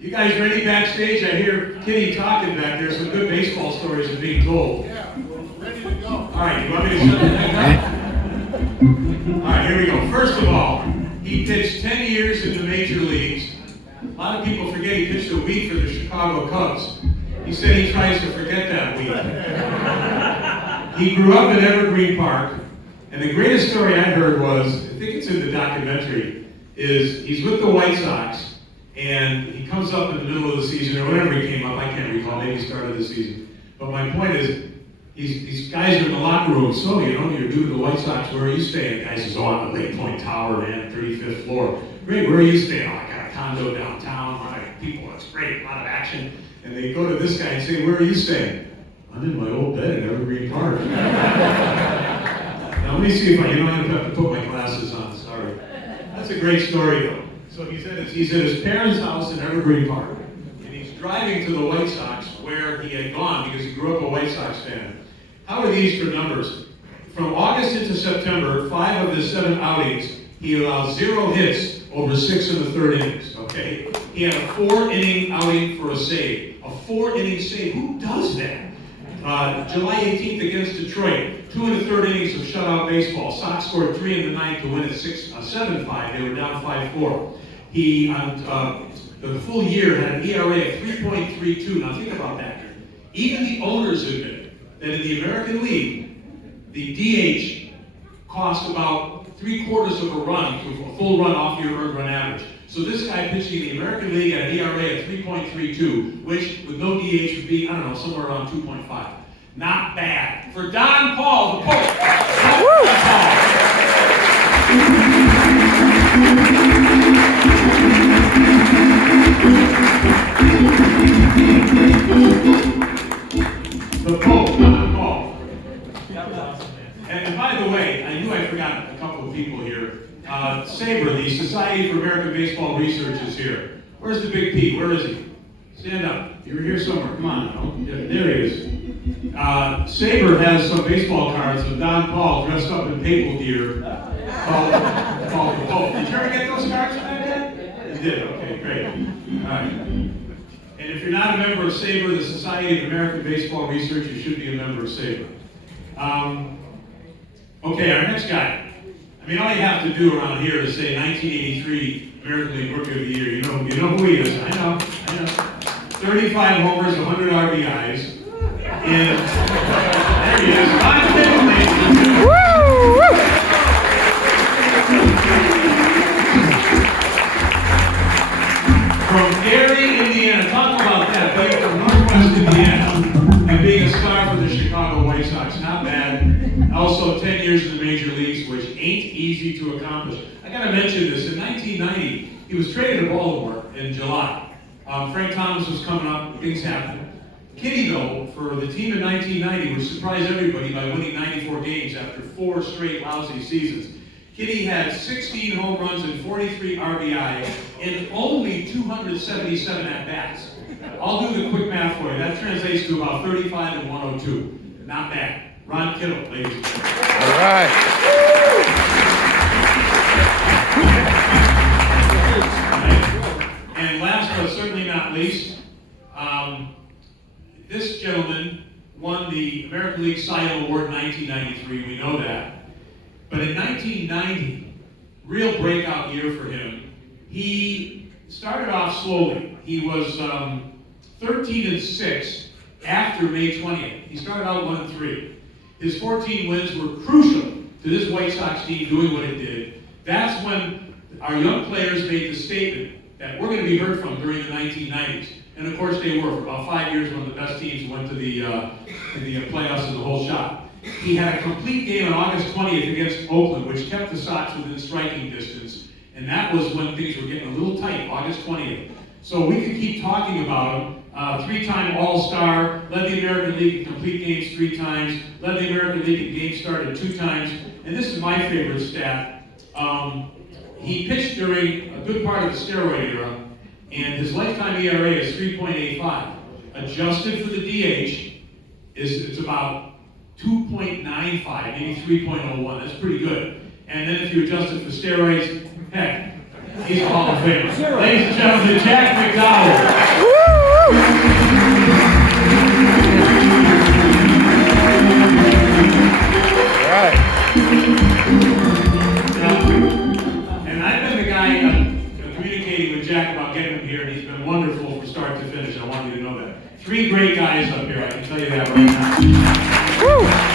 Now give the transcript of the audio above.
You guys ready backstage? I hear Kitty talking back there. Some good baseball stories are being told. Yeah, we're ready to go. All right, you want me to shut the thing up? All right, here we go. First of all, he pitched 10 years in the major leagues. A lot of people forget he pitched a week for the Chicago Cubs. He said he tries to forget that week. He grew up in Evergreen Park, and the greatest story I heard was, I think it's in the documentary, is he's with the White Sox, and he comes up in the middle of the season, or whenever he came up, I can't recall, maybe he started the season. But my point is, these guys are in the locker room, so, you're due to the White Sox, where are you staying? The guy says, oh, I'm at Lake Point Tower, man, 35th floor. Great, where are you staying? Oh, I got a condo downtown, a lot of people, it's great, a lot of action. And they go to this guy and say, where are you staying? I'm in my old bed in Evergreen Park. Now let me see if I'm going to have to put my glasses on, sorry. That's a great story though. So he's at his parents' house in Evergreen Park, and he's driving to the White Sox where he had gone because he grew up a White Sox fan. How are these for numbers? From August into September, 5 of his 7 outings, he allowed 0 hits over 6 of the 3rd innings, okay? He had a 4-inning outing for a save. A 4-inning save, who does that? July 18th against Detroit, 2 in the 3rd innings of shutout baseball. Sox scored 3 in the 9th to win at 7-5. They were down 5-4. He, on the full year, had an ERA of 3.32. Now think about that. Even the owners admit that in the American League, the DH cost about 3/4 of a run, a full run off your earned run average. So this guy pitching in the American League at an ERA of 3.32, which with no DH would be, I don't know, somewhere around 2.5. Not bad. For Don Paul, the Pope. The Pope, Don Paul. And by the way, I knew I forgot a couple of people here. Saber, the Society for American Baseball Research is here. Where's the big P? Where is he? Stand up. You were here somewhere. Come on now. There he is. Saber has some baseball cards of Don Paul dressed up in papal gear called the Pope. Did you ever get those cards from that guy? You did? Okay, great. All right. And if you're not a member of Saber, the Society of American Baseball Research, you should be a member of Saber. Okay, our next guy. I mean, all you have to do around here is say 1983 American League Rookie of the Year. You know who he is. I know. 35 homers, 100 RBIs. And there he is. From Gary, Indiana. Talk about that. Being from Northwest Indiana and being a star for the Chicago White Sox. Not bad. Also 10 years in the major leagues, which ain't easy to accomplish. I gotta mention this, in 1990, he was traded to Baltimore in July. Frank Thomas was coming up, things happened. Kitty, though, for the team in 1990, which surprised everybody by winning 94 games after 4 straight lousy seasons. Kitty had 16 home runs and 43 RBI and only 277 at-bats. I'll do the quick math for you. That translates to about 35 and 102. Not bad. Ron Kittle, ladies and gentlemen. All right. And last but certainly not least, this gentleman won the American League Cy Young Award in 1993. We know that. But in 1990, real breakout year for him. He started off slowly. He was 13-6 after May 20th. He started out 1-3. His 14 wins were crucial to this White Sox team doing what it did. That's when our young players made the statement that we're going to be heard from during the 1990s. And of course they were. For about 5 years, one of the best teams went to the playoffs as a whole shot. He had a complete game on August 20th against Oakland, which kept the Sox within striking distance. And that was when things were getting a little tight, August 20th. So we could keep talking about him. 3-time All-Star, led the American League in complete games 3 times, led the American League in games started 2 times, and this is my favorite stat. He pitched during a good part of the steroid era, and his lifetime ERA is 3.85. Adjusted for the DH, it's about 2.95, maybe 3.01. That's pretty good. And then if you adjust it for steroids, heck, he's a Hall of Famer. Ladies and gentlemen, Jack McDowell. wonderful from start to finish. I want you to know that. 3 great guys up here, I can tell you that right now. Woo!